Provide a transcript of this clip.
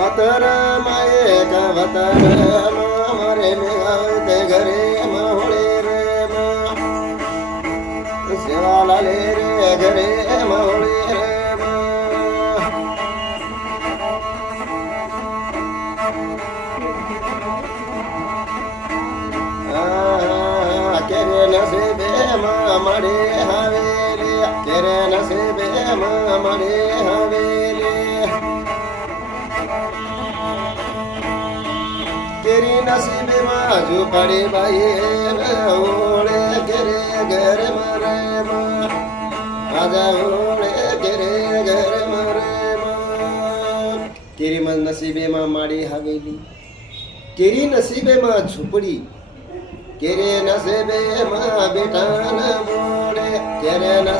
અતર માએ કવતર મારે મેઘાવતે ઘરે મહોળે રે સેવાલા લે રે ઘરે મહોળે રે કેરે નસીબે માં મળે હવેલી કેરે નસીબે માં મળે હવેલી કેરી નસીબે માં ઝૂંપડી બાઈ ઓળે ઘરે ઘર મરે માં રાજા ઓળે ઘરે ઘર મરે માં કેરી માં નસીબે માં માડી હવેલી કેરી નસીબે માં ઝૂંપડી કેરે નસીબે માં બેટા ન મોડે કેરે નસીબે